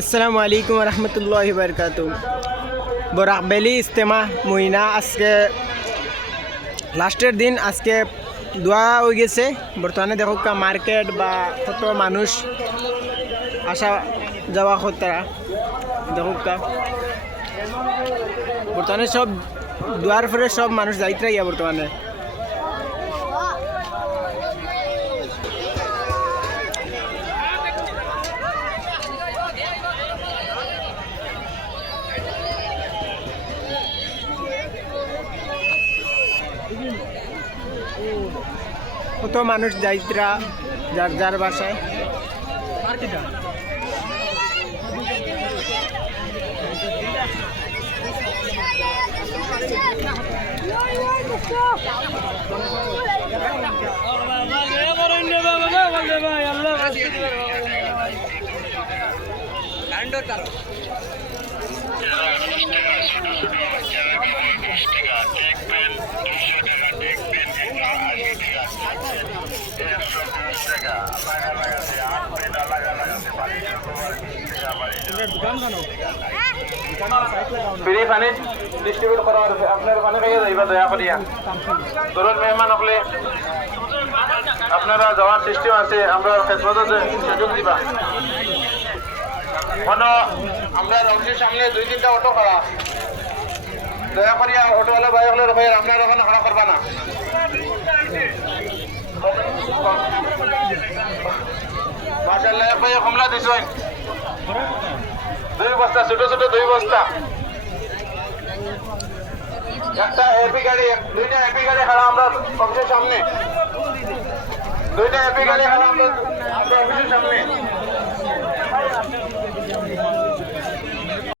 আসসালামু আলাইকুম রহমতুল্লাহি বারকাতু। বরাকবেলি ইস্তেমা মহিনা আজকে লাস্টের দিন, আজকে দোয়া হয়ে গেছে। বর্তমানে দেখো মার্কেট বা কত মানুষ আসা যাওয়া করা দেখো বর্তমানে সব দোয়ার পরে সব মানুষ যাইতে গিয়া বর্তমানে কত মানুষ যাইত্রা যার যার বাসায়। ফ্রি পানি ডিস্ট্রিবিউট করা হবে, আপনার পানি খাইয়ে যাইবা দয়া করিয়া। ধরুন মেহমান হলে আপনারা যাওয়ার সিস্টেম আছে, আমরা খেদমত সুযোগ দিবা। আমরা অফিসের সামনে 2-3টা অটো করা, দয়া করিয়া অটোওয়ালা ভাই হলে ভাই আপনার ওখানে খাড়া করবা না। মাশাআল্লাহ ভাই কমলা দিছেন 2 বস্তা, ছোট ছোট 2 বস্তা। একটা এপি গাড়ি, 2টা এপি গাড়ি খাড়া আমরা অফিসের সামনে, 2টা এপি গাড়ি খাড়া আমরা অফিসের সামনে।